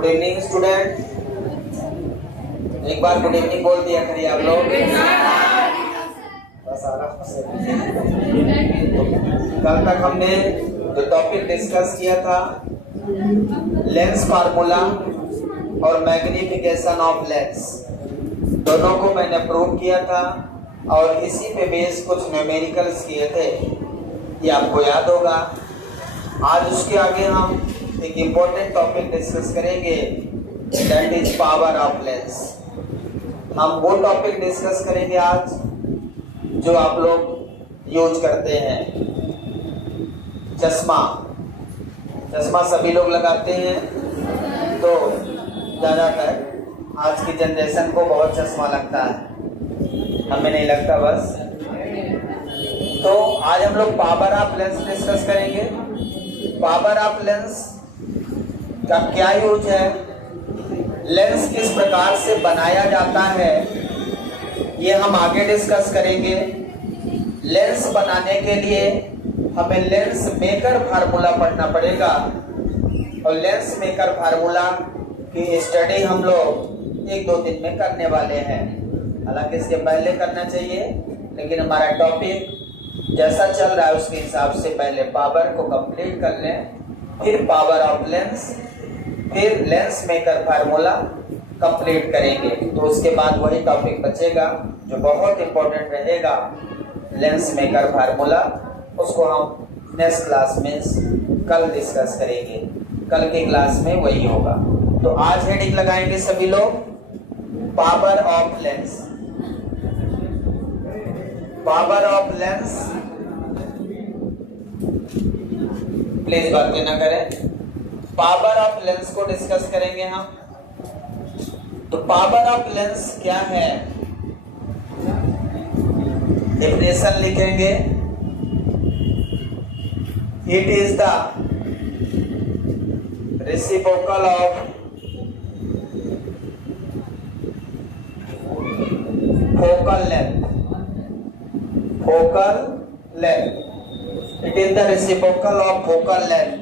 Good evening student. एक बार good evening बोल दिया करिए आप लोग। बस आराम से। कल तक हमने जो टॉपिक डिस्कस किया था लेंस फार्मूला और मैग्निफिकेशन ऑफ लेंस, दोनों को मैंने प्रूव किया था और इसी पे बेस कुछ न्यूमेरिकल्स किए थे, ये आपको याद होगा। आज उसके आगे हम एक इम्पोर्टेंट टॉपिक डिस्कस करेंगे, that is power of lens. हम वो टॉपिक डिस्कस करेंगे आज जो आप लोग यूज करते हैं, चश्मा। चश्मा सभी लोग लगाते हैं, तो ज़्यादातर आज की जनरेशन को बहुत चश्मा लगता है, हमें नहीं लगता बस। तो आज हम लोग पावर ऑफ लेंस डिस्कस करेंगे। पावर ऑफ लेंस का क्या यूज है, लेंस किस प्रकार से बनाया जाता है, ये हम आगे डिस्कस करेंगे। लेंस बनाने के लिए हमें लेंस मेकर फार्मूला पढ़ना पड़ेगा और लेंस मेकर फार्मूला की स्टडी हम लोग 1-2 दिन में करने वाले हैं। हालांकि इसके पहले करना चाहिए, लेकिन हमारा टॉपिक जैसा चल रहा है उसके हिसाब से पहले पावर को कंप्लीट कर लें, फिर पावर ऑफ लेंस, फिर लेंस मेकर फार्मूला कंप्लीट करेंगे। तो उसके बाद वही टॉपिक बचेगा जो बहुत इंपॉर्टेंट रहेगा, लेंस मेकर फार्मूला। उसको हम नेक्स्ट क्लास में कल डिस्कस करेंगे, कल की क्लास में वही होगा। तो आज हेडिंग लगाएंगे सभी लोग, power of lens. Power of lens, please बातें ना करें। पावर ऑफ लेंस को डिस्कस करेंगे हम। तो पावर ऑफ लेंस क्या है, डेफिनेशन लिखेंगे। It is the reciprocal of focal length. Focal length, it is the reciprocal of focal length.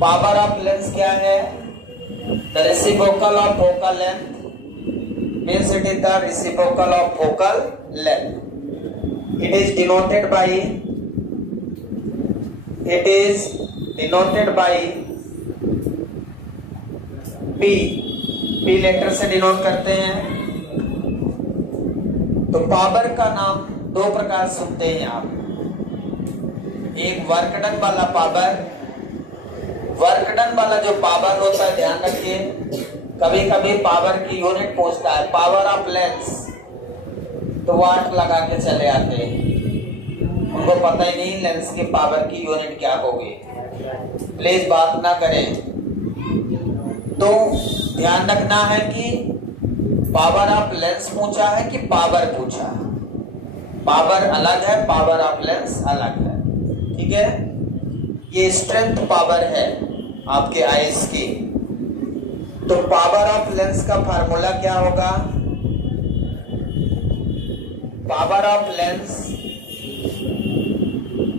Power of lens क्या है, the reciprocal of focal length means it is the reciprocal of focal length. It is denoted by P। P letter से denote करते हैं। तो power का नाम 2 प्रकार सुनते हैं आप, एक वर्क डन वाला पावर। वर्क डन वाला जो पावर होता है, ध्यान रखिए, कभी कभी पावर की यूनिट पूछता है, पावर ऑफ लेंस, तो वाट लगा के चले आते हैं, उनको पता ही नहीं लेंस की पावर की यूनिट क्या होगी। प्लीज बात ना करें। तो ध्यान रखना है कि पावर ऑफ लेंस पूछा है कि पावर पूछा है। पावर अलग है, पावर ऑफ लेंस अलग है, ठीक है। ये स्ट्रेंथ पावर है आपके आईज की। तो पावर ऑफ लेंस का फार्मूला क्या होगा, power of lens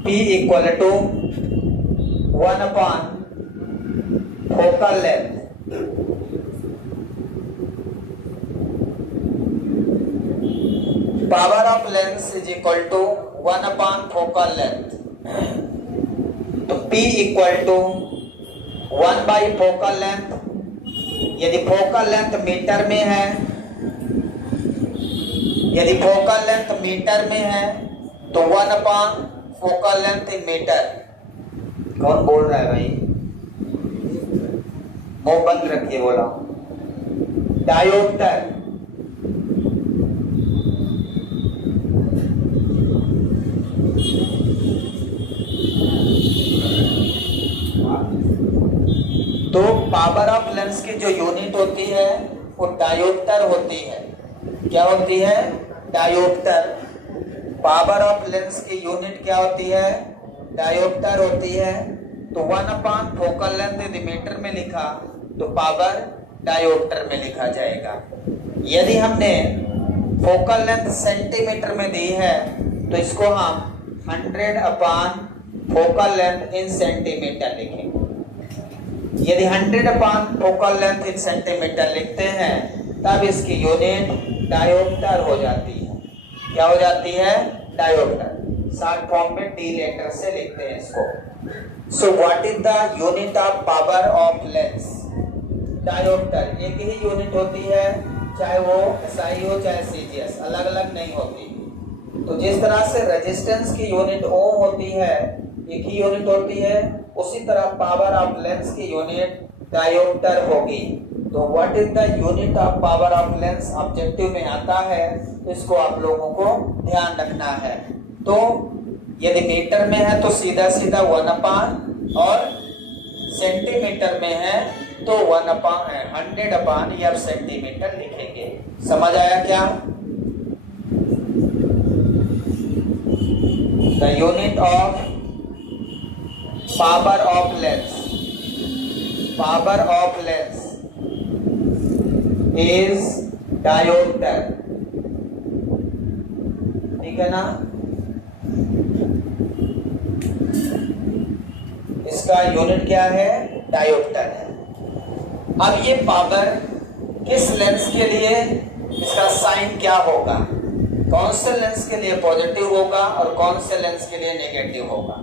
P equal to 1 upon focal length. Power of lens is equal to 1 upon focal length. तो P equal to 1 by focal length. यदि focal length metre में है, यदि focal length metre में है तो 1 upon focal length in metre. कौन बोल रहा है भाई, मुंह बंद रखिए, बोला। डायोप्टर, तो पावर ऑफ लेंस की जो यूनिट होती है वो डायोप्टर होती है। क्या होती है, डायोप्टर। पावर ऑफ लेंस की यूनिट क्या होती है, डायोप्टर होती है। तो 1 अपॉन फोकल लेंथ यदि मीटर में लिखा तो पावर डायोप्टर में लिखा जाएगा। यदि हमने फोकल लेंथ सेंटीमीटर में दी है तो इसको हम 100 अपॉन फोकल लेंथ इन सेंटीमीटर लिखेंगे। यदि 100 अपान फोकल लेंथ इन सेंटीमीटर लिखते हैं तब इसकी यूनिट डायोप्टर हो जाती है। क्या हो जाती है? डायोप्टर। शॉर्ट फॉर्म में डी लेटर से लिखते हैं इसको। So what is the unit of power of lens? Dioptre एक ही यूनिट होती है, चाहे वो एसआई हो चाहे सीजीएस, अलग अलग नहीं होती। तो जिस तरह से रेजिस्टेंस की यूनिट ओम होती है, एक ही यूनिट होती है, उसी तरह पावर ऑफ लेंस की यूनिट डायोप्टर होगी। तो what is the unit of power of lens objective में आता है, तो इसको आप लोगों को ध्यान रखना है। तो यदि मीटर में है तो सीधा सीधा 1/, और सेंटीमीटर में है तो 100 अपान या सेंटीमीटर लिखेंगे। समझ आया क्या? The unit of power of lens, power of lens is dioptre. ठीक है ना? इसका यूनिट क्या है? डायोप्टर है। अब ये पावर किस लेंस के लिए, इसका साइन क्या होगा? कौन से लेंस के लिए पॉजिटिव होगा और कौन से लेंस के लिए नेगेटिव होगा?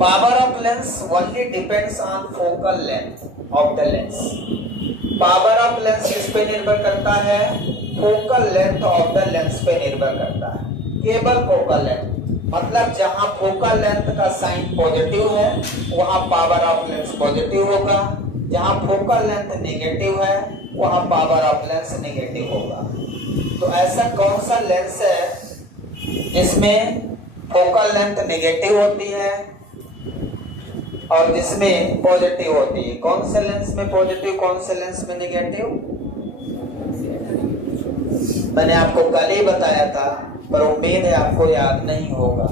Power of lens only depends on focal length of the lens. Power of lens किस पे निर्भर करता है? Focal length of the lens पे निर्भर करता है। केवल फोकल लेंथ, मतलब जहां फोकल लेंथ का साइन पॉजिटिव है वहां पावर ऑफ लेंस पॉजिटिव होगा, जहां फोकल लेंथ नेगेटिव है वहां पावर ऑफ लेंस नेगेटिव होगा। तो ऐसा कौन सा लेंस है जिसमें फोकल लेंथ नेगेटिव होती है और जिसमें पॉजिटिव होती है? कौन से लेंस में पॉजिटिव, कौन से लेंस में नेगेटिव? मैंने आपको कल ही बताया था, पर उम्मीद है आपको याद नहीं होगा।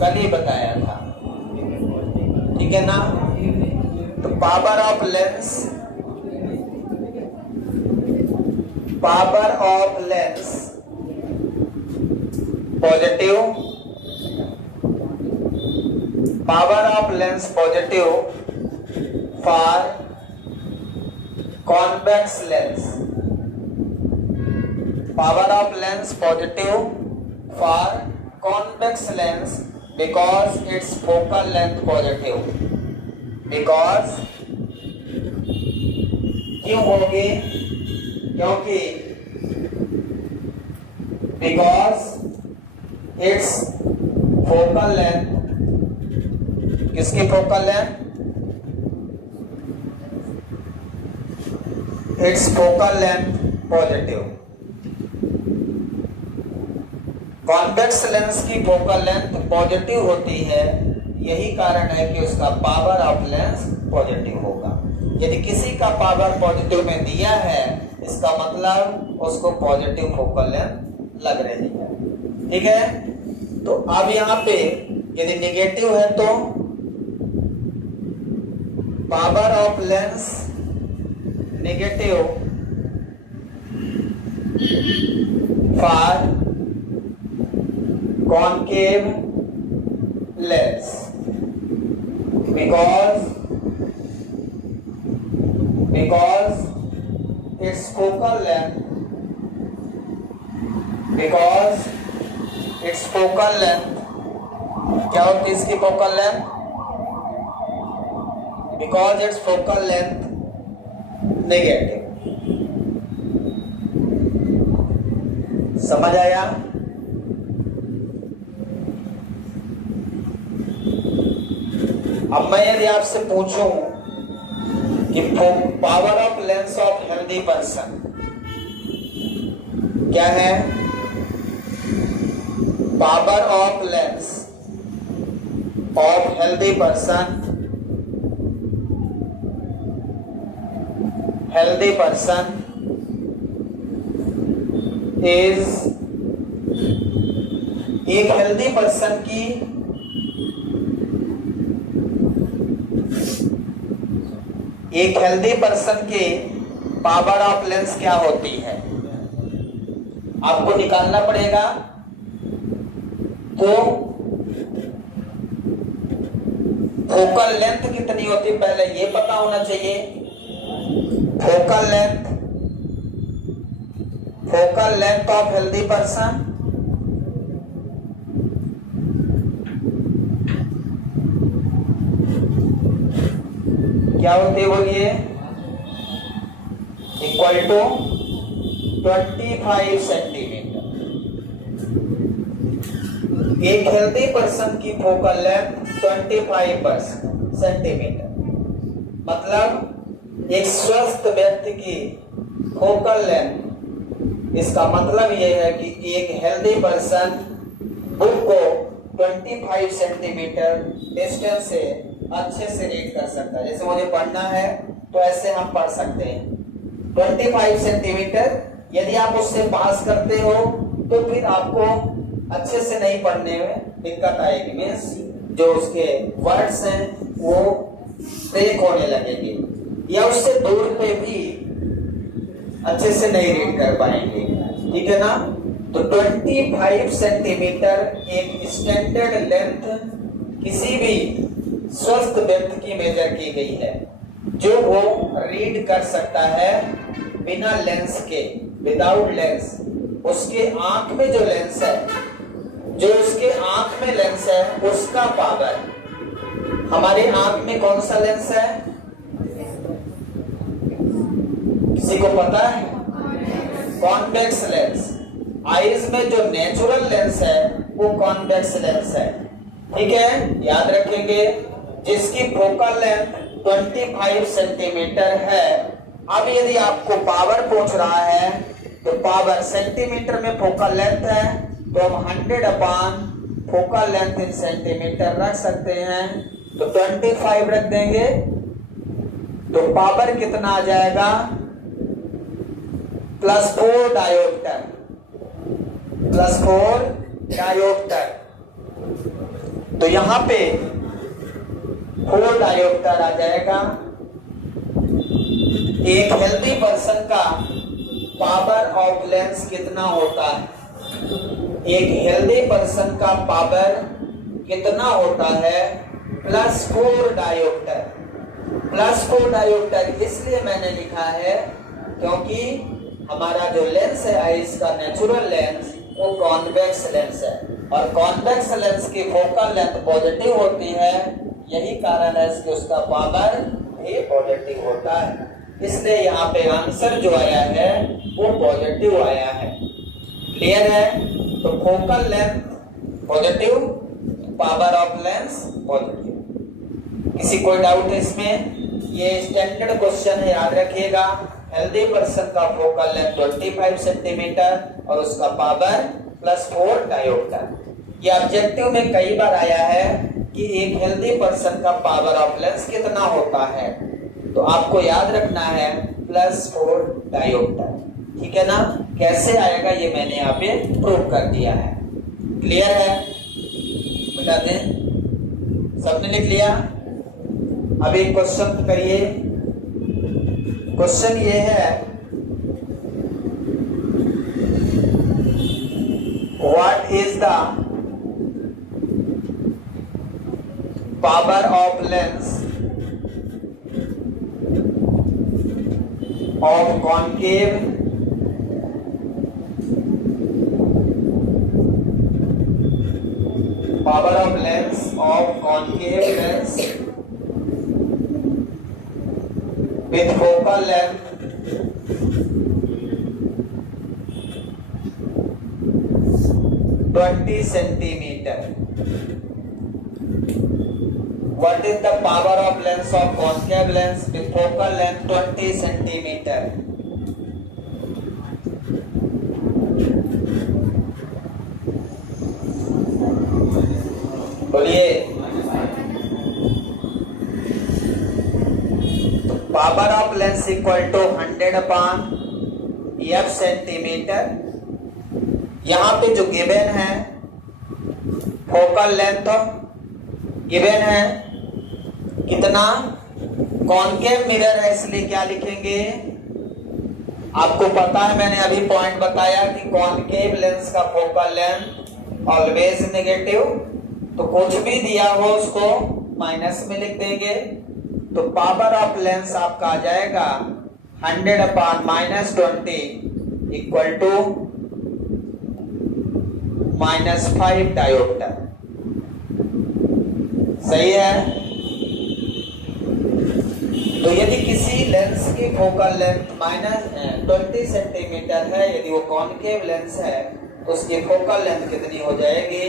कल ही बताया था, ठीक है ना? तो power of lens, power of lens positive, power of lens positive for convex lens, power of lens positive for convex lens because its focal length positive। because क्यों होगी? क्योंकि because its focal length, किसकी focal length? its focal length positive। Convex lens की focal length positive होती है, यही कारण है कि उसका पावर ऑफ लेंस पॉजिटिव होगा। यदि किसी का पावर पॉजिटिव में दिया है, इसका मतलब उसको पॉजिटिव फोकल लेंथ लग रही है। ठीक है? तो अब यहाँ पे यदि नेगेटिव है तो power of lens negative for concave lens because its focal length, because its focal length, क्या होती है इसकी focal length? because its focal length negative. समझ आया? अब मैं यदि आपसे पूछूं कि power of lens of healthy person क्या है? Power of lens of healthy person, healthy person is, एक हेल्दी पर्सन की एक हेल्दी पर्सन की पावर ऑफ लेंस क्या होती है? आपको निकालना पड़ेगा। तो फोकल लेंथ कितनी होती है पहले ये पता होना चाहिए। Focal length of healthy person क्या होती है बोलिए, इक्वल टू 25 सेंटीमीटर। एक हेल्दी पर्सन की फोकल लेंथ 25 सेंटीमीटर, मतलब एक स्वस्थ व्यक्ति की फोकल लेंथ, इसका मतलब यह है कि एक हेल्दी पर्सन बुक को 25 सेंटीमीटर डिस्टेंस से अच्छे से रीड कर सकता है। जैसे मुझे पढ़ना है तो ऐसे हम पढ़ सकते हैं 25 सेंटीमीटर। यदि आप उससे पास करते हो तो फिर आपको अच्छे से नहीं पढ़ने में दिक्कत आएगी, मीन्स जो उसके वर्ड्स हैं वो ब्रेक होने लगेंगे, या उससे दूर पे भी अच्छे से नहीं रीड कर पाएंगे, ठीक है ना। तो 25 सेंटीमीटर एक स्टैंडर्ड लेंथ किसी भी स्वस्थ व्यक्ति की मेजर की गई है, जो वो रीड कर सकता है बिना लेंस के, विदाउट लेंस। उसके आंख में जो लेंस है, जो उसके आंख में लेंस है उसका पावर, हमारे आंख में कौन सा लेंस है किसी को पता है? Convex lens. आईज में जो नेचुरल लेंस है वो कॉन्वेक्स लेंस है, ठीक है, याद रखेंगे। जिसकी फोकल लेंथ 25 सेंटीमीटर है। अब यदि आपको पावर पूछ रहा है तो पावर सेंटीमीटर में फोकल लेंथ है तो हम 100 अपान फोकल लेंथ इन सेंटीमीटर रख सकते हैं, तो 25 रख देंगे तो पावर कितना आ जाएगा +4 डायोप्टर, +4 डायोप्टर। तो यहां पे 4 डायोप्टर आ जाएगा। एक हेल्दी पर्सन का पावर ऑफ लेंस कितना होता है? एक हेल्दी पर्सन का पावर कितना होता है? +4 डायोप्टर। +4 डायोप्टर इसलिए मैंने लिखा है क्योंकि हमारा जो लेंस है आईज का नेचुरल लेंस वो कॉन्वेक्स लेंस है, और कॉन्वेक्स लेंस की फोकल लेंथ पॉजिटिव होती है। यही कारण है कि उसका पावर भी पॉजिटिव होता है, इसलिए यहाँ पे आंसर जो आया है वो पॉजिटिव आया है। क्लियर है? तो focal length positive, power of lens positive. किसी कोई डाउट है इसमें? ये स्टैंडर्ड क्वेश्चन है, याद रखिएगा। हेल्दी पर्सन का फोकल लेंथ 25 सेंटीमीटर और उसका पावर +4 डायोप्टर। ये ऑब्जेक्टिव में कई बार आया है कि एक हेल्दी पर्सन का पावर ऑफ लेंस कितना होता है, तो आपको याद रखना है +4 डायोप्टर, ठीक है ना। कैसे आएगा ये मैंने यहाँ पे प्रूव कर दिया है। क्लियर है? बता दें, सबने लिख लिया? अभी क्वेश्चन करिए। क्वेश्चन ये है, what is the power of lens of concave power of lens of concave lens with focal length 20 centimeter. What is the power of lens of concave lens with focal length 20 centimeter? बोलिए। Power of lens equal to 100/f centimetre. यहां पे जो given है focal length given है कितना, concave mirror है इसलिए क्या लिखेंगे, आपको पता है मैंने अभी पॉइंट बताया कि कॉन्केव लेंस का फोकल लेंथ ऑलवेज नेगेटिव, तो कुछ भी दिया हो उसको माइनस में लिख देंगे तो पावर ऑफ लेंस आपका आ जाएगा 100/-20 इक्वल टू -5 डायोप्टर। सही है। तो यदि किसी लेंस की फोकल लेंथ -20 सेंटीमीटर है, यदि वो कॉनकेव लेंस है तो उसकी फोकल लेंथ कितनी हो जाएगी?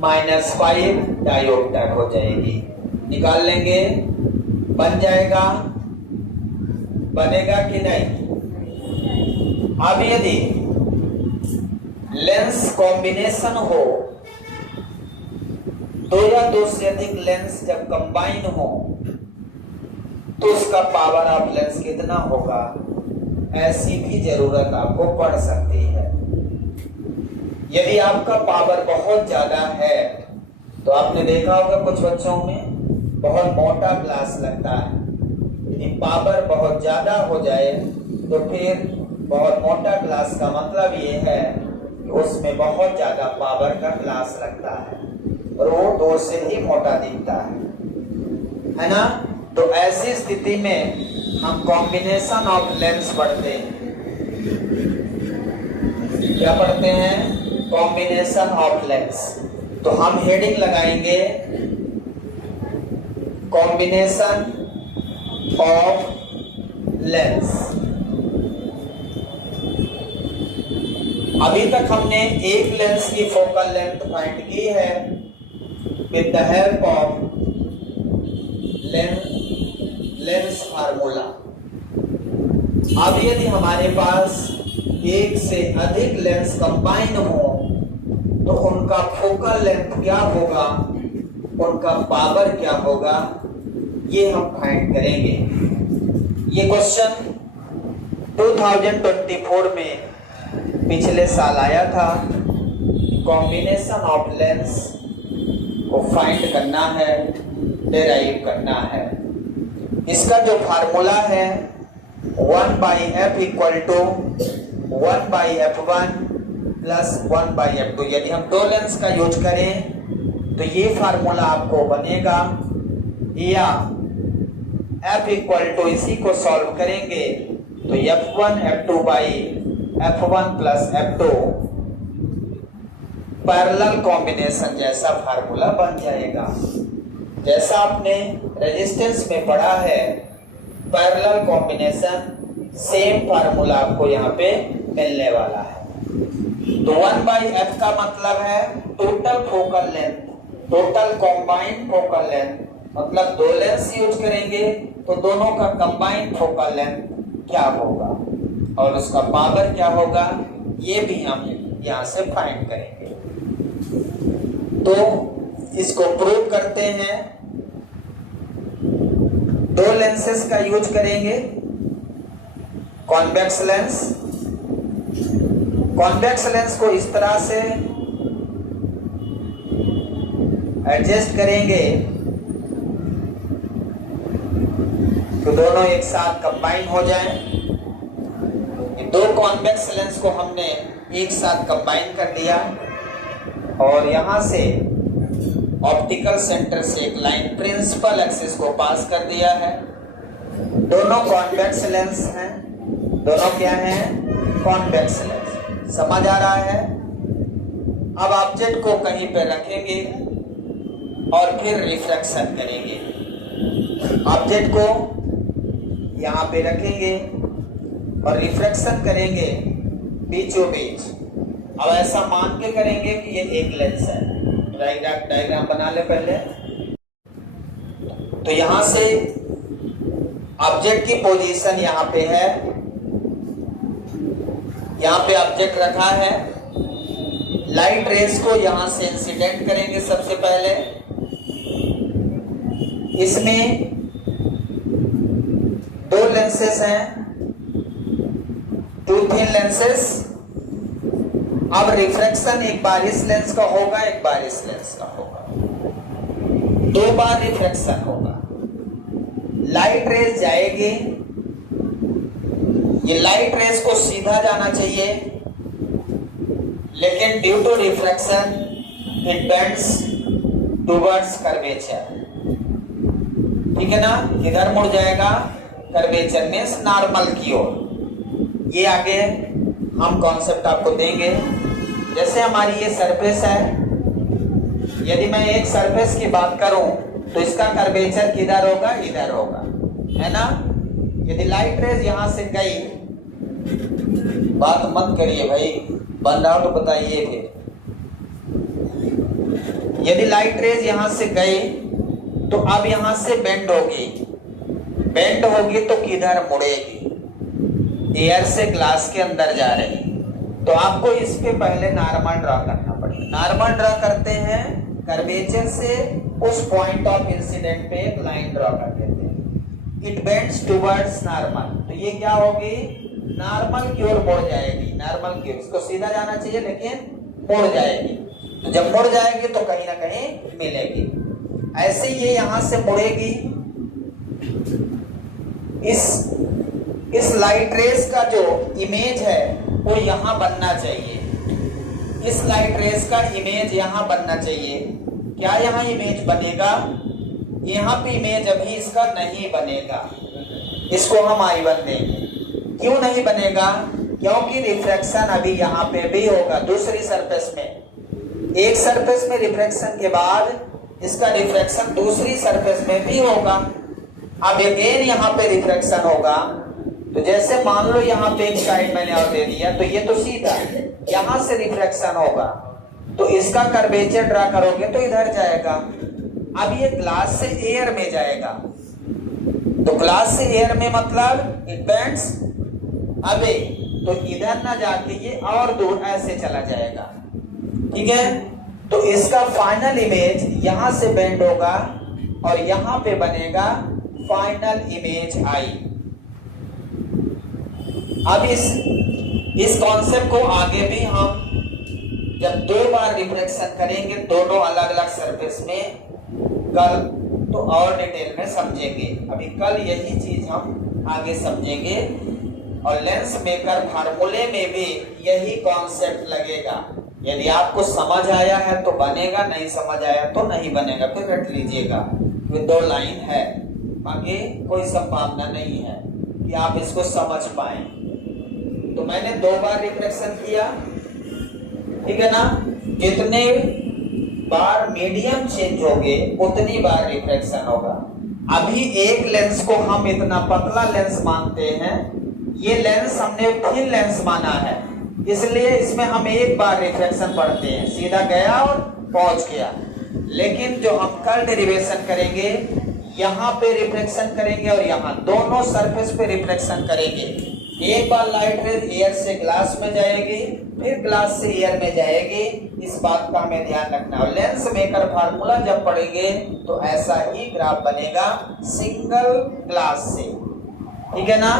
-5 डायोप्टर हो जाएगी। निकाल लेंगे, बन जाएगा, बनेगा कि नहीं? अब यदि लेंस कॉम्बिनेशन हो, दो या दो से अधिक लेंस जब कंबाइन हो तो उसका पावर ऑफ लेंस कितना होगा? ऐसी भी जरूरत आपको पड़ सकती है। यदि आपका पावर बहुत ज्यादा है तो आपने देखा होगा कुछ बच्चों में बहुत मोटा ग्लास लगता है। यदि पावर बहुत ज्यादा हो जाए तो फिर बहुत मोटा ग्लास का मतलब ये है कि उसमें बहुत ज्यादा पावर का ग्लास लगता है और वो दूर से ही मोटा दिखता है ना? तो ऐसी स्थिति में हम कॉम्बिनेशन ऑफ लेंस पढ़ते हैं। क्या पढ़ते हैं? Combination of lens. तो हम हेडिंग लगाएंगे कॉम्बिनेशन ऑफ लेंस। अभी तक हमने एक लेंस की फोकल लेंथ फाइंड की है with the help of lens formula. अब यदि हमारे पास एक से अधिक लेंस कंबाइन हो तो उनका फोकल लेंथ क्या होगा, उनका पावर क्या होगा, ये हम फाइंड करेंगे। ये क्वेश्चन 2024 में पिछले साल आया था। कॉम्बिनेशन ऑफ लेंस को फाइंड करना है, डेराइव करना है। इसका जो फार्मूला है 1/f equal to 1/f1 plus 1/f2। यदि हम दो लेंस का यूज करें तो ये फार्मूला आपको बनेगा, या f इक्वल टू इसी को सॉल्व करेंगे तो f1 f2/f1 plus f2 parallel combination जैसा फार्मूला बन जाएगा। जैसा आपने रेजिस्टेंस में पढ़ा है पैरेलल कॉम्बिनेशन, सेम फार्मूला आपको यहाँ पे मिलने वाला है। तो 1/f का मतलब है total focal length, total combined focal length. मतलब दो लेंस यूज करेंगे तो दोनों का कंबाइंड फोकल लेंथ क्या होगा और उसका पावर क्या होगा, ये भी हम यहाँ से फाइंड करेंगे। तो इसको प्रूव करते हैं। दो लेंसेस का यूज करेंगे, कॉन्वेक्स लेंस। कॉन्वेक्स लेंस को इस तरह से एडजस्ट करेंगे तो दोनों एक साथ कंबाइन हो जाएं। दो कॉन्वेक्स लेंस को हमने एक साथ कंबाइन कर दिया और यहां से ऑप्टिकल सेंटर से एक लाइन प्रिंसिपल एक्सिस को पास कर दिया है। दोनों कॉन्वेक्स लेंस हैं, दोनों क्या हैं? Convex lens. समझ आ रहा है? अब ऑब्जेक्ट को कहीं पे रखेंगे और फिर रिफ्लेक्शन करेंगे। ऑब्जेक्ट को यहाँ पे रखेंगे और रिफ्लेक्शन करेंगे बीचों बीच। अब ऐसा मान के करेंगे कि ये एक लेंस है। डायग्राम बना ले पहले। तो यहां से ऑब्जेक्ट की पोजीशन यहाँ पे है, यहाँ पे ऑब्जेक्ट रखा है। लाइट रेस को यहां से इंसिडेंट करेंगे सबसे पहले। इसमें दो लेंसेस हैं, टू थिन लेंसेस। अब रिफ्लेक्शन एक बार इस लेंस का होगा, एक बार इस लेंस का होगा, दो बार रिफ्लेक्शन होगा। लाइट रेस जाएगी, ये लाइट रेस को सीधा जाना चाहिए, लेकिन due to reflection it bends towards curvature, ठीक है ना, किधर मुड़ जाएगा, कर्वेचर मीन्स नॉर्मल की ओर। ये आगे हम कॉन्सेप्ट आपको देंगे। जैसे हमारी ये सरफेस है, यदि मैं एक सरफेस की बात करूं तो इसका कर्वेचर किधर होगा, इधर होगा, है ना। यदि लाइट रेज यहां से गई, बात मत करिए भाई, बंद आओ तो बताइए फिर। यदि लाइट रेज यहां से गई तो अब यहां से बेंड होगी, बेंड होगी तो किधर मुड़ेगी, एयर से ग्लास के अंदर जा रही। तो आपको इस पे पहले नॉर्मल ड्रा करना पड़ेगा। नॉर्मल ड्रा करते हैं, कर्वेचर से उस पॉइंट ऑफ इंसिडेंट पे एक लाइन ड्रा कर देते हैं। इट बेंड्स टुवर्ड्स नॉर्मल, तो ये क्या होगी, नॉर्मल की ओर मुड़ जाएगी, नॉर्मल की ओर। इसको सीधा जाना चाहिए लेकिन मुड़ जाएगी। तो जब मुड़ जाएगी तो कहीं ना कहीं मिलेगी। ऐसे ये यहां से मुड़ेगी। इस लाइट रेस का जो इमेज है वो यहां बनना चाहिए। इस लाइट रेस का इमेज यहां बनना चाहिए। क्या यहां इमेज बनेगा, यहां पे इमेज अभी इसका नहीं बनेगा, इसको हम I1 देंगे। क्यों नहीं बनेगा, क्योंकि रिफ्रैक्शन अभी यहाँ पे भी होगा दूसरी सरफेस में। एक सरफेस में रिफ्रैक्शन के बाद इसका रिफ्रैक्शन दूसरी सरफेस में भी होगा। अब अगेन यहाँ पे रिफ्रैक्शन होगा। तो जैसे मान लो यहाँ पे एक साइड मैंने और दे दिया, तो ये तो सीधा यहाँ से रिफ्रैक्शन होगा, तो इसका कर्वेचर ड्रा करोगे तो इधर जाएगा। अब ये ग्लास से एयर में जाएगा, तो ग्लास से एयर में मतलब इट बेंड्स अवे, तो इधर ना जाके ये और दूर ऐसे चला जाएगा, ठीक है। तो इसका फाइनल इमेज यहां से बेंड होगा और यहां पे बनेगा फाइनल इमेज आई। अब इस कॉन्सेप्ट को आगे भी हम जब 2 बार रिफ्रैक्शन करेंगे दोनों अलग अलग सरफेस में, कल तो और डिटेल में समझेंगे। अभी कल यही चीज हम आगे समझेंगे। और लेंस मेकर फार्मूले में भी यही कॉन्सेप्ट लगेगा। यदि आपको समझ आया है तो बनेगा, नहीं समझ आया तो नहीं बनेगा, फिर रट लीजिएगा। ये 2 लाइन है, बाकी कोई संभावना नहीं है कि आप इसको समझ पाए। तो मैंने 2 बार रिफ्रैक्शन किया, ठीक है ना। जितने बार मीडियम चेंज होगे उतनी बार रिफ्रैक्शन होगा। अभी एक लेंस को हम इतना पतला लेंस मानते हैं, ये लेंस हमने थिन लेंस माना है, इसलिए इसमें हम एक बार रिफ्रैक्शन पढ़ते हैं, सीधा गया और पहुंच गया। लेकिन जो हम कल डेरिवेशन करेंगे, यहाँ पे रिफ्लेक्शन करेंगे और यहाँ दोनों सरफेस पे रिफ्लेक्शन करेंगे। एक बार लाइट रेज एयर से ग्लास में जाएगी, फिर ग्लास से एयर में जाएगी। इस बात का हमें ध्यान रखना है। लेंस मेकर फार्मूला जब पढ़ेंगे तो ऐसा ही ग्राफ बनेगा सिंगल ग्लास से, ठीक है ना।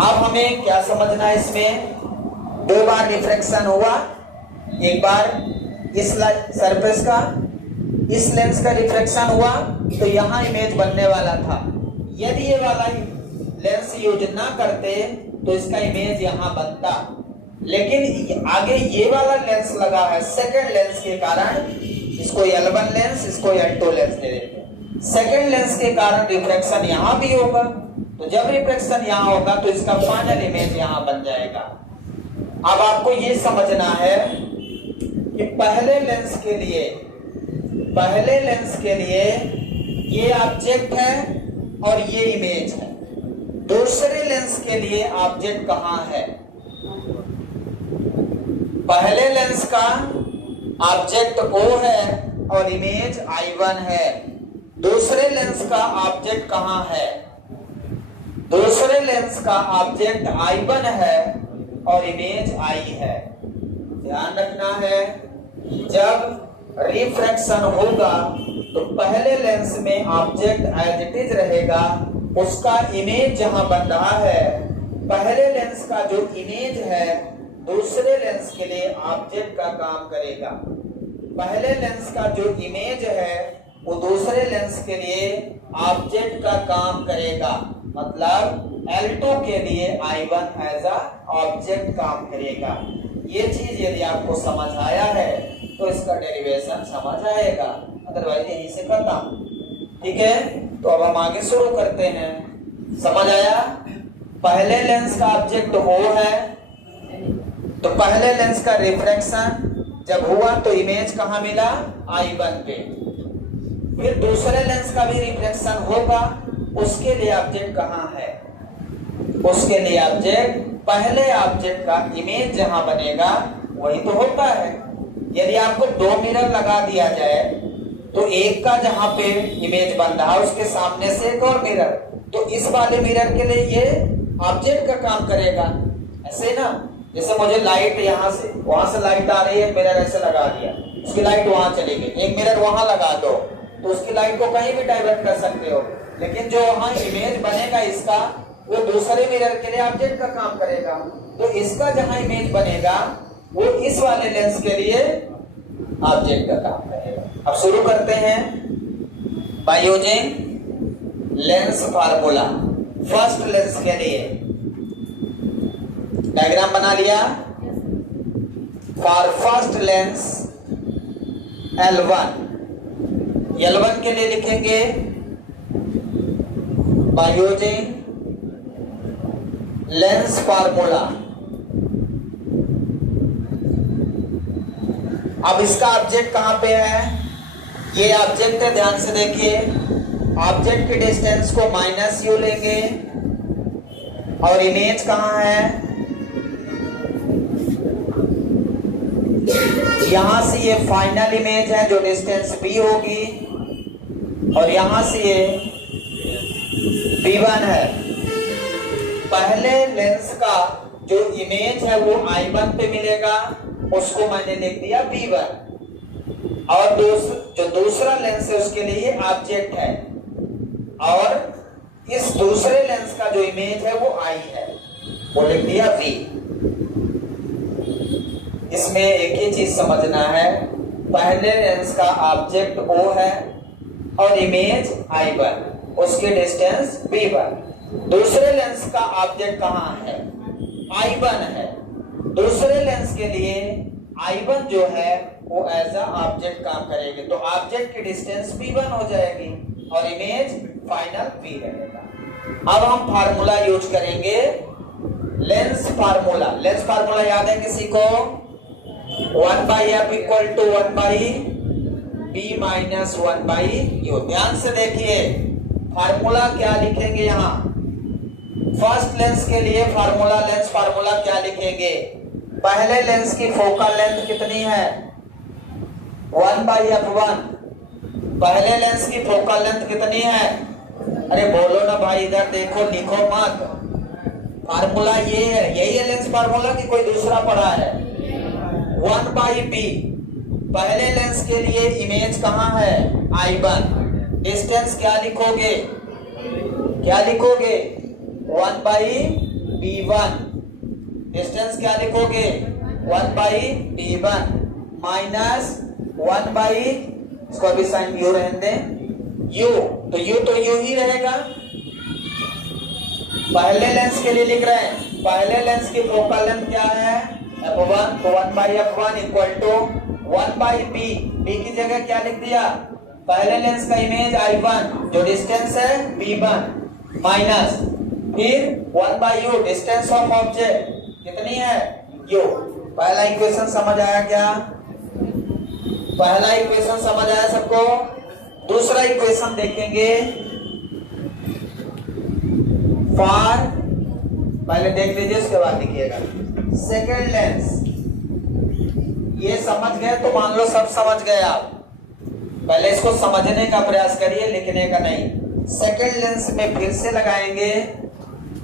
अब हमें क्या समझना है, इसमें 2 बार रिफ्लेक्शन हुआ, एक बार इस सरफेस का, इस लेंस का रिफ्लेक्शन हुआ तो यहाँ इमेज बनने वाला था। यदि ये वाला लेंस यूज ना करते तो इसका इमेज यहाँ बनता, लेकिन आगे ये वाला लेंस लगा है सेकंड लेंस के कारण, इसको L1 लेंस, इसको L2 लेंस दे देते हैं। सेकंड लेंस के कारण रिफ्लेक्शन यहाँ भी होगा, तो जब रिफ्लेक्शन यहाँ होगा तो इसका फाइनल इमेज यहाँ बन जाएगा। अब आपको ये समझना है कि पहले लेंस के लिए ये ऑब्जेक्ट है और ये इमेज है। दूसरे लेंस के लिए ऑब्जेक्ट कहां है? पहले लेंस का ऑब्जेक्ट O है और इमेज I1 है। दूसरे लेंस का ऑब्जेक्ट कहां है? दूसरे लेंस का ऑब्जेक्ट I1 है और इमेज I है। ध्यान रखना है, जब रिफ्रैक्शन होगा तो पहले लेंस में ऑब्जेक्ट एज इट इज रहेगा, उसका इमेज जहां बन रहा है, पहले लेंस का जो इमेज है दूसरे लेंस के लिए ऑब्जेक्ट का काम करेगा। पहले लेंस का जो इमेज है वो दूसरे लेंस के लिए ऑब्जेक्ट का काम करेगा, मतलब L2 के लिए I1 एज अ ऑब्जेक्ट काम करेगा। ये चीज यदि आपको समझ आया है तो इसका डेरिवेशन समझ आएगा। अदरवाइज यहीं से खत्म। ठीक है, तो अब हम आगे शुरू करते हैं। समझ आया? पहले लेंस का ऑब्जेक्ट O है, तो पहले लेंस का रिफ्रैक्शन जब हुआ तो इमेज कहां मिला? I1 पे। फिर दूसरे लेंस का भी रिफ्लेक्शन होगा, उसके लिए ऑब्जेक्ट कहां है? उसके लिए ऑब्जेक्ट, पहले ऑब्जेक्ट का इमेज जहां बनेगा वही तो होता है। यदि आपको दो मिरर लगा दिया जाए तो एक का जहां पे इमेज बन रहा है उसके सामने से एक और मिरर, तो इस वाले मिरर के लिए ये ऑब्जेक्ट का काम करेगा। ऐसे ना, जैसे मुझे लाइट यहाँ से वहां से लाइट आ रही है, मिरर ऐसे लगा दिया, उसकी लाइट वहां चली गई, एक मिरर वहां लगा दो तो उसकी लाइट को कहीं भी डाइवर्ट कर सकते हो, लेकिन जो वहां इमेज बनेगा इसका, वो दूसरे मिरर के लिए ऑब्जेक्ट का काम करेगा। तो इसका जहां इमेज बनेगा वो इस वाले लेंस के लिए ऑब्जेक्ट का काम करेगा। अब शुरू करते हैं by using lens formula. First lens के लिए डायग्राम बना लिया। For first lens L1, L1 के लिए लिखेंगे बाय यूजिंग लेंस फार्मूला। अब इसका ऑब्जेक्ट कहां पे है? ये ऑब्जेक्ट है, ध्यान से देखिए। ऑब्जेक्ट की डिस्टेंस को -u लेंगे और इमेज कहां है? यहां से ये फाइनल इमेज है जो डिस्टेंस b होगी, और यहां से ये b1 है। पहले लेंस का जो इमेज है वो I1 पे मिलेगा, उसको मैंने लिख दिया B1, और जो दूसरा लेंस है उसके लिए ऑब्जेक्ट है, और इस दूसरे लेंस का जो इमेज है वो I है, वो लिख दिया V। इसमें एक ही चीज समझना है, पहले लेंस का ऑब्जेक्ट O है और इमेज I1, उसकी डिस्टेंस B1। दूसरे लेंस का ऑब्जेक्ट कहां है? I1 है। दूसरे लेंस के लिए I1 जो है वो एज अ ऑब्जेक्ट काम करेगी, तो ऑब्जेक्ट की डिस्टेंस B1 हो जाएगी और इमेज फाइनल B रहेगा। अब हम फार्मूला यूज करेंगे, लेंस फार्मूला। लेंस फार्मूला याद है किसी को? 1/f = 1/b - 1/u। ध्यान से देखिए फार्मूला क्या लिखेंगे यहाँ। फर्स्ट लेंस के लिए फार्मूला, लेंस फार्मूला क्या लिखेंगे? पहले लेंस की फोकल लेंथ कितनी है? 1/f1। पहले लेंस की फोकल लेंथ कितनी है? अरे बोलो ना भाई, इधर देखो, लिखो मत। फार्मूला ये है, यही है लेंस फार्मूला कि कोई दूसरा पढ़ा है? 1/b। पहले लेंस के लिए इमेज कहां है? I1। डिस्टेंस क्या लिखोगे? क्या लिखोगे? 1/b1। डिस्टेंस क्या लिखोगे? 1/b1 माइनस 1/, इसको अभी साइन u रहने दें, u, तो u ही रहेगा। पहले लेंस के लिए लिख रहे हैं, पहले लेंस की फोकल लेंथ क्या है? f1, तो 1/f1 = 1/b। b की जगह क्या लिख दिया? पहले लेंस का इमेज I1, जो डिस्टेंस है B1, माइनस फिर 1/u, डिस्टेंस ऑफ ऑब्जेक्ट कितनी है? u। पहला इक्वेशन समझ आया क्या? पहला इक्वेशन समझ आया सबको? दूसरा इक्वेशन देखेंगे। फॉर, पहले देख लीजिए उसके बाद लिखिएगा। सेकेंड लेंस, ये समझ गए तो मान लो सब समझ गए आप। पहले इसको समझने का प्रयास करिए, लिखने का नहीं। सेकेंड लेंस में फिर से लगाएंगे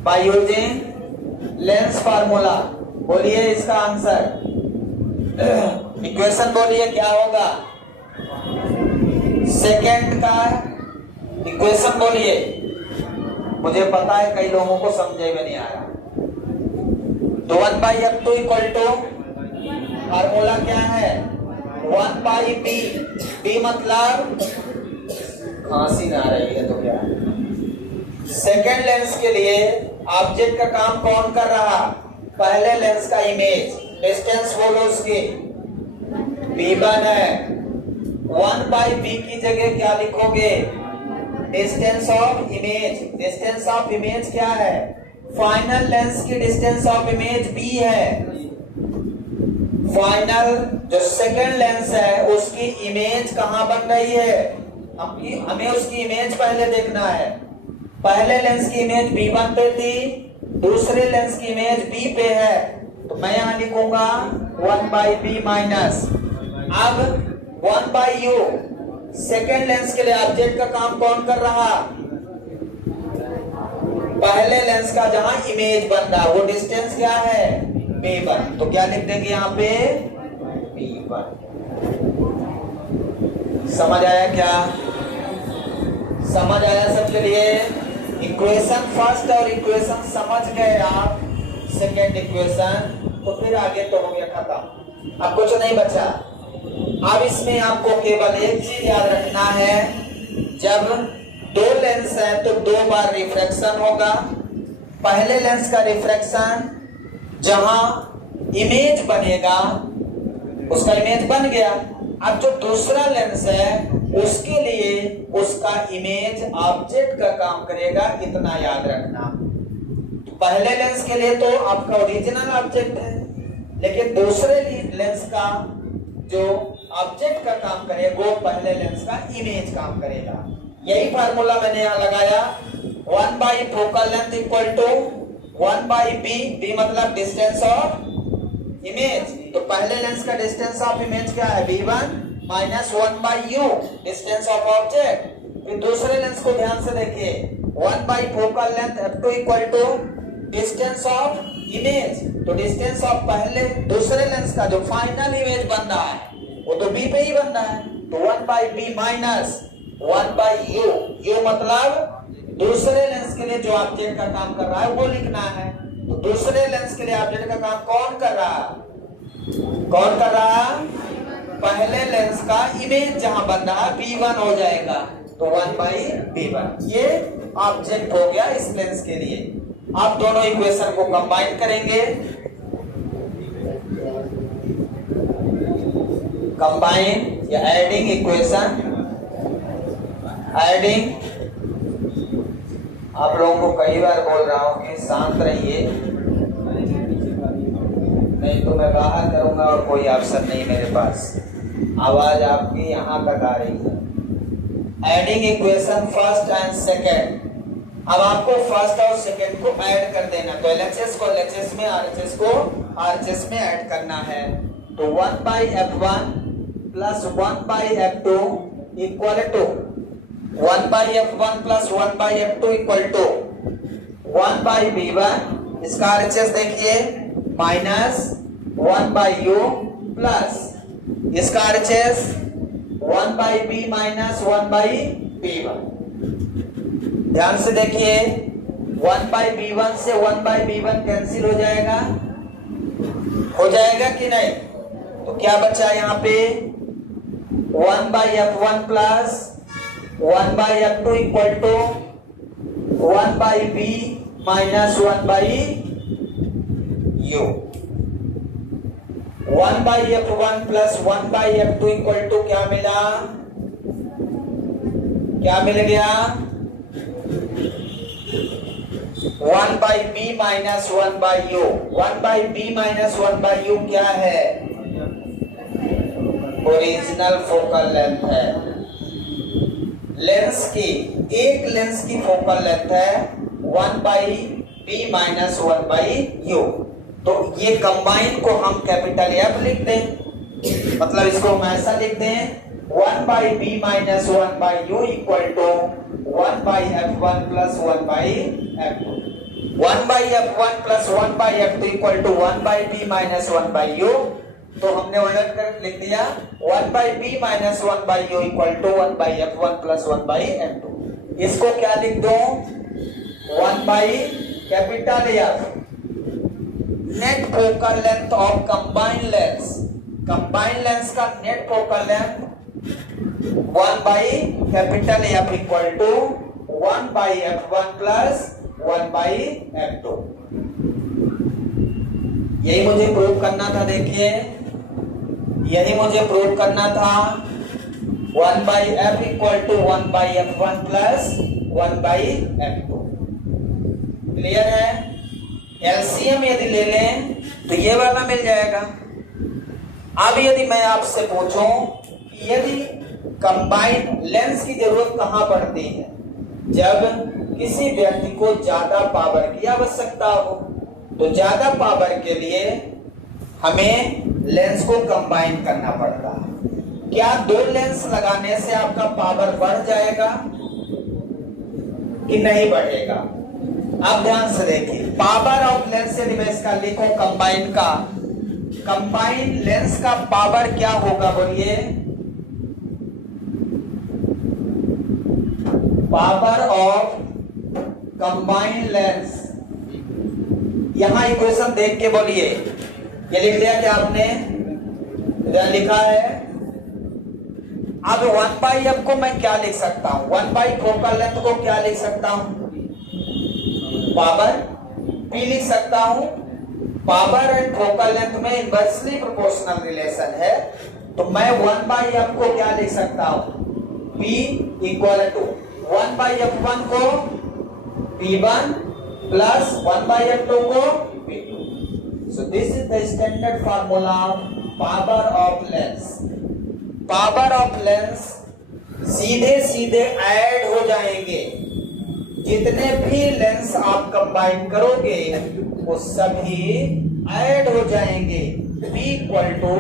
बाय यूजिंग लेंस फार्मूला। बोलिए इसका आंसर, इक्वेशन बोलिए क्या होगा? सेकेंड का इक्वेशन बोलिए। मुझे पता है कई लोगों को समझे में नहीं आ रहा। तो 1/f2 = फार्मूला क्या है? 1/b। b मतलब खांसी ना रही है तो क्या? सेकेंड लेंस के लिए ऑब्जेक्ट का काम कौन कर रहा? पहले लेंस का इमेज। डिस्टेंस बोलो उसकी, B1 है, 1/b की जगह क्या लिखोगे? Distance of image. Distance of image क्या है? फाइनल लेंस की डिस्टेंस ऑफ इमेज b है। फाइनल जो सेकंड लेंस है उसकी इमेज कहां बन रही है? हमें उसकी इमेज पहले देखना है। पहले लेंस की इमेज b1 पे थी, दूसरे लेंस की इमेज b पे है, तो मैं यहां लिखूंगा 1/b माइनस। अब 1/u सेकेंड लेंस के लिए ऑब्जेक्ट का काम कौन कर रहा? पहले लेंस का जहां इमेज बन रहा वो डिस्टेंस क्या है? b1। तो क्या लिख देंगे यहाँ पे? b1। समझ आया क्या? समझ आया सबके लिए? इक्वेशन फर्स्ट और इक्वेशन समझ गए आप, सेकेंड इक्वेशन, तो फिर आगे तो हो गया खत्म, अब कुछ नहीं बचा। अब इसमें आपको केवल एक चीज याद रखना है, जब दो लेंस है तो 2 बार रिफ्रैक्शन होगा। पहले लेंस का रिफ्रैक्शन जहां इमेज बनेगा उसका इमेज बन गया। अब जो दूसरा लेंस है उसके लिए उसका इमेज ऑब्जेक्ट का काम करेगा, इतना याद रखना। पहले लेंस के लिए तो आपका ओरिजिनल ऑब्जेक्ट है, लेकिन दूसरे लेंस का जो ऑब्जेक्ट का काम करेगा वो पहले लेंस का इमेज काम करेगा। यही फार्मूला मैंने यहां लगाया, 1/, focal length equal to 1/b, b मतलब डिस्टेंस ऑफ इमेज। तो पहले लेंस का डिस्टेंस ऑफ इमेज क्या है? b1 minus 1/u distance of object. फिर दूसरे लेंस को ध्यान से देखिए, 1/, focal length f2 equal to distance of image. तो डिस्टेंस ऑफ पहले दूसरे लेंस का जो फाइनल इमेज बन रहा है वो तो b पे ही बन रहा है, तो 1/b माइनस 1/u, u मतलब दूसरे लेंस के लिए जो ऑब्जेक्ट का काम कर रहा है वो लिखना है। तो दूसरे लेंस के लिए ऑब्जेक्ट का काम कौन कर रहा? कौन कर रहा? पहले लेंस का इमेज जहां बन रहा है b1 हो जाएगा, तो 1/b1 ये ऑब्जेक्ट हो गया इस लेंस के लिए। आप दोनों इक्वेशन को कंबाइन करेंगे, कंबाइन या एडिंग इक्वेशन, एडिंग। आप लोगों को कई बार बोल रहा हूं कि शांत रहिए, नहीं तो मैं बाहर करूंगा और कोई ऑप्शन नहीं मेरे पास, आवाज आपकी यहां तक आ रही है। Adding equation first and second. अब आपको फर्स्ट और सेकेंड को ऐड कर देना, तो LHS को LHS में, RHS को RHS में ऐड करना है। तो 1/f1 plus 1/f2 equal to 1/f1 plus 1/f2 equal to 1/b1, इसका RHS देखिए, माइनस 1/u प्लस इसका RHS 1/b माइनस 1/b1। ध्यान से देखिए, 1/b1 से 1/b1 कैंसिल हो जाएगा, हो जाएगा कि नहीं? तो क्या बचा यहाँ पे? 1/f1 plus 1/f2 equal to 1/b minus 1/u। 1/f1 plus 1/f2 equal to क्या मिला? क्या मिल गया? 1/b minus 1/u। 1/b minus 1/u क्या है? ओरिजिनल फोकल लेंथ है। लेंस की, एक लेंस की फोकल लेंथ है 1/b माइनस 1/u। तो ये कंबाइन को हम कैपिटल F लिख दें, मतलब इसको हम ऐसा लिख दें, 1/b minus 1/u equal to 1/f1 plus 1/f2। 1/f1 plus 1/f2 equal to 1/b minus 1/u। तो हमने उलट कर लिख दिया 1/b minus 1/u equal to 1/f1 plus 1/f2। इसको क्या लिख दो? 1/F net focal length of combined lens. Combined lens का net focal length 1/F equal to 1/f1 plus 1/f2। यही मुझे प्रूव करना था। देखिए, यही मुझे प्रूव करना था 1 by f equal to 1 by f1 plus 1 by f2। Clear है? एलसीएम यदि ले लें तो ये वाला मिल जाएगा। अब यदि मैं आपसे पूछूं कि यदि कंबाइंड लेंस की जरूरत कहां पड़ती है, जब किसी व्यक्ति को ज्यादा पावर की आवश्यकता हो, तो ज्यादा पावर के लिए हमें लेंस को कंबाइन करना पड़ता है। क्या 2 लेंस लगाने से आपका पावर बढ़ जाएगा कि नहीं बढ़ेगा? आप ध्यान से देखिए, पावर ऑफ लेंस यदि मैं इसका लिखूं कंबाइन का, कंबाइन लेंस का पावर क्या होगा बोलिए? पावर ऑफ कंबाइंड लेंस, यहां इक्वेशन देख के बोलिए, ये लिख दिया क्या आपने? इधर लिखा है। अब 1 बाई एफ को मैं क्या लिख सकता हूं? 1 बाई फोकल लेंथ को क्या लिख सकता हूं? पावर पी लिख सकता हूं। पावर एंड फोकल लेंथ में इनवर्सली प्रोपोर्शनल रिलेशन है, तो मैं 1 बाई एफ को क्या लिख सकता हूं? P equal to 1 by F1 को P1 प्लस 1 बाई F2 को P2। So this is the standard formula of power of lens। Power of lens सीधे सीधे ऐड हो जाएंगे, जितने भी लेंस आप कंबाइन करोगे वो सभी ऐड हो जाएंगे। P equal to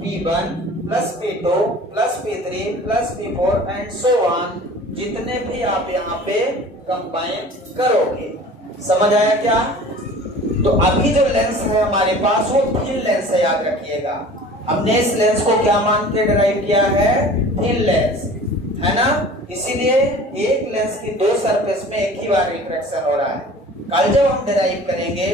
P1 plus P2 plus P3 plus P4 and so on, जितने भी आप यहाँ पे कंबाइन करोगे। समझ आया क्या? तो अभी जो लेंस है हमारे पास वो थिन लेंस है, याद रखिएगा। हमने इस लेंस को क्या मान के डिराइव किया है? थिन लेंस, है ना? इसीलिए एक लेंस की 2 सरफेस में एक ही बार रिफ्रैक्शन हो रहा है। कल जब हम डिराइव करेंगे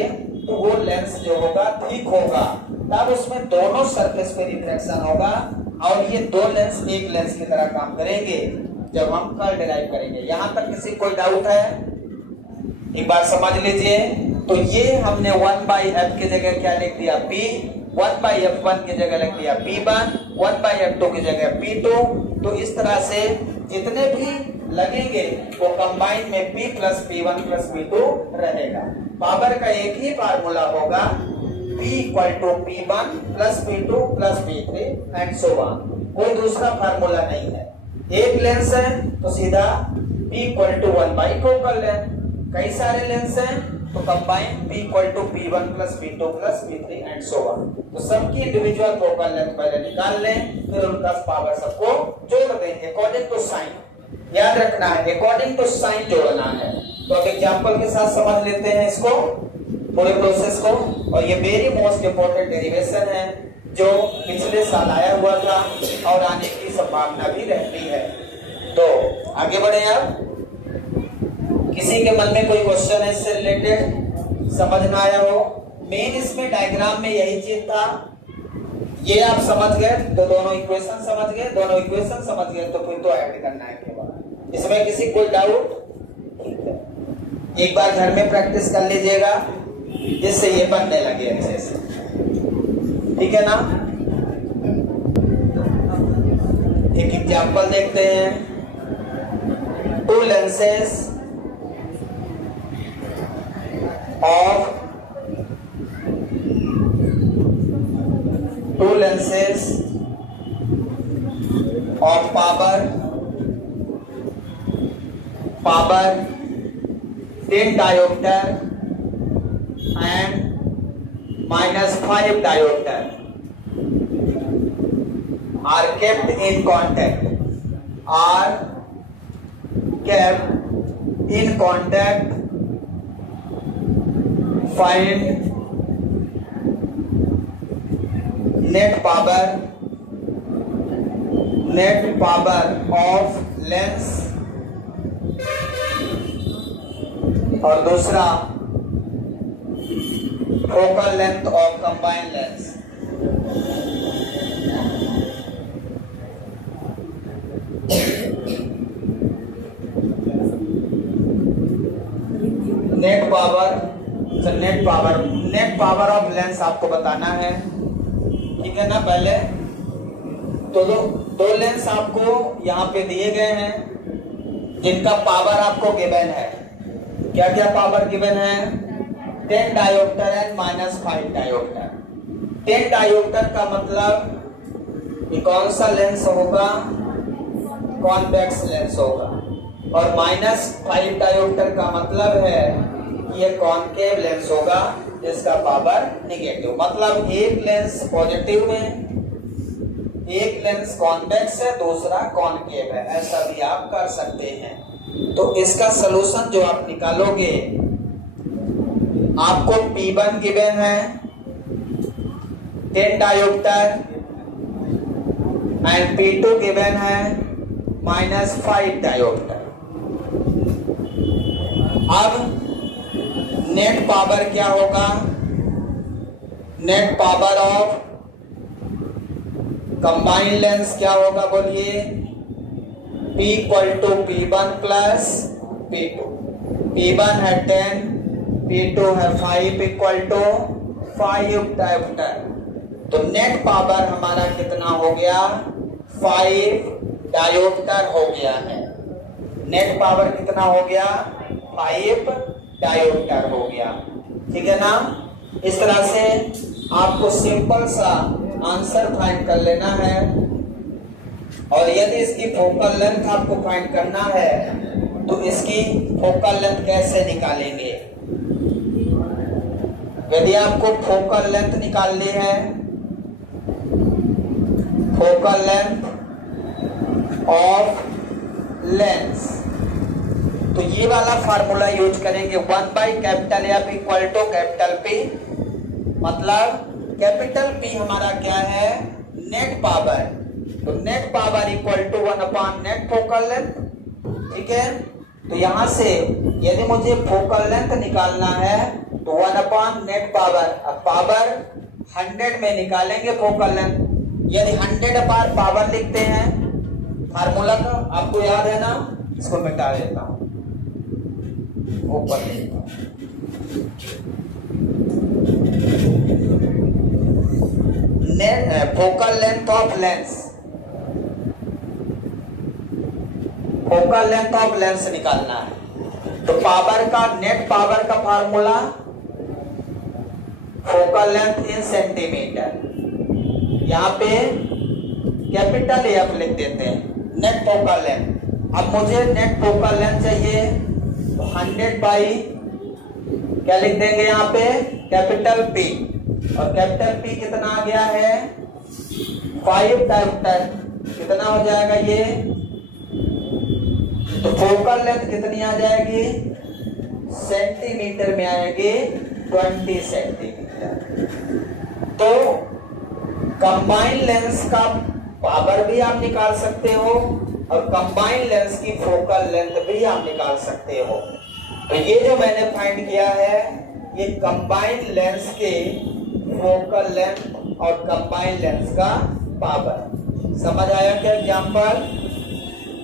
तो वो लेंस जो होगा थिक होगा, तब उसमें दोनों सरफेस पे रिफ्रैक्शन होगा और ये 2 लेंस एक लेंस की तरह काम करेंगे जब हम कल डिराइव करेंगे। यहां तक किसी कोई डाउट है? एक बार समझ लीजिए। तो ये हमने 1 बाई एफ की जगह क्या लिख दिया? P, 1 बाई F1 की जगह लिख दिया P1, 1 बाई F2 की जगह P2। तो इस तरह से जितने भी लगेंगे वो कंबाइन में P plus P1 plus P2 रहेगा। पावर का एक ही फार्मूला होगा, P equal to P1 plus P2 plus P3 and so on. कोई दूसरा फार्मूला नहीं है। एक लेंस है तो सीधा P equal to 1 by focal length. कई सारे लेंस हैं तो combine P equal to P1 plus P2 plus P3 and so on. तो सबकी इंडिविजुअल फोकल लेंथ पहले निकाल लें, फिर उनका पावर सबको जोड़ देंगे अकॉर्डिंग टू साइन। याद रखना है, अकॉर्डिंग टू साइन जोड़ना है। तो अब एग्जांपल के साथ समझ लेते हैं इसको, पूरे प्रोसेस को। और ये वेरी मोस्ट इंपोर्टेंट डेरिवेशन है जो पिछले साल आया हुआ था और आने की संभावना भी रहती है। तो आगे बढ़े आप। किसी के मन में कोई क्वेश्चन है इससे रिलेटेड, समझ ना आया हो? मेन इसमें डायग्राम में यही चीज था। ये आप समझ गए तो दोनों इक्वेशन समझ गए, दोनों इक्वेशन समझ गए तो फिर तो ऐड करना है केवल। इसमें किसी कोई डाउट? एक बार घर में प्रैक्टिस कर लीजिएगा जिससे ये बनने लगे अच्छे से, ठीक है ना? एक एग्जांपल देखते हैं। 2 lenses of 2 lenses of power 10 diopter and -5 diopter are kept in contact, find net power of lens और दूसरा focal length of combined lens. Net power of lens आपको बताना है, ठीक है ना? पहले तो दो लेंस आपको यहाँ पे दिए गए हैं जिनका पावर आपको गिवन है। क्या क्या पावर गिवन है? 10 डायोप्टर एंड -5 डायोप्टर। 10 डायोप्टर का मतलब ये कौन सा लेंस होगा? कॉन्वेक्स लेंस होगा। और -5 डायोप्टर का मतलब है कि ये कॉनकेव लेंस होगा जिसका पावर निगेटिव। मतलब एक लेंस पॉजिटिव है, एक लेंस कॉन्वेक्स है, दूसरा कॉनकेव है। ऐसा भी आप कर सकते हैं। तो इसका सलूशन जो आप निकालोगे, आपको P1 गिवन है 10 डायोप्टर एंड P2 गिवन है -5 डायोप्टर। अब नेट पावर क्या होगा? Net power of combined lens क्या होगा? बोलिए। P = P1 plus P2। P1 है 10, P2 है 5 = 5 डायोप्टर। तो नेट पावर हमारा कितना हो गया? 5 डायोप्टर हो गया है। नेट पावर कितना हो गया? 5 डायोप्टर हो गया। ठीक है ना? इस तरह से आपको सिंपल सा आंसर फाइंड कर लेना है। और यदि इसकी फोकल लेंथ आपको फाइंड करना है तो इसकी फोकल लेंथ कैसे निकालेंगे? यदि आपको फोकल लेंथ निकालनी है, फोकल लेंथ ऑफ लेंस, तो ये वाला फार्मूला यूज करेंगे। 1/F = P। मतलब कैपिटल P हमारा क्या है? Net power. तो net power = 1/, net focal length. ठीक है? तो यहां से यदि मुझे फोकल लेंथ निकालना है तो 1/, नेट पावर। अब पावर 100 में निकालेंगे फोकल लेंथ। यदि 100 पावर लिखते हैं फार्मूला का, आपको याद है ना? इसको मिटा देता हूं, ऊपर लेता हूं। Focal length of lens, focal length of lens निकालना है। तो पावर का, नेट पावर का फार्मूला फोकल लेंथ इन सेंटीमीटर। यहां पे कैपिटल F लिख देते हैं, नेट फोकल लेंथ। अब मुझे नेट फोकल लेंथ चाहिए तो 100 बाई क्या लिख देंगे यहाँ पे? Capital P। और कैपिटल P कितना आ गया है? 5 डायोप्टर। कितना हो जाएगा ये? तो फोकल लेंथ कितनी आ जाएगी? सेंटीमीटर में आएगी, 20 सेंटीमीटर। तो कंबाइंड लेंस का पावर भी आप निकाल सकते हो और कंबाइंड लेंस की फोकल लेंथ भी आप निकाल सकते हो। तो ये जो मैंने फाइंड किया है, ये कंबाइंड लेंस के फोकल लेंथ और कंबाइंड लेंस का पावर। समझ आया क्या एग्जाम्पल?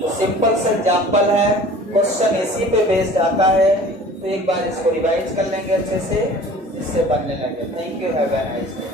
तो सिंपल सा एग्जाम्पल है, क्वेश्चन इसी पे बेस्ड आता है। तो एक बार इसको रिवाइज कर लेंगे अच्छे से, इससे बनने लगे। Thank you, have a nice day.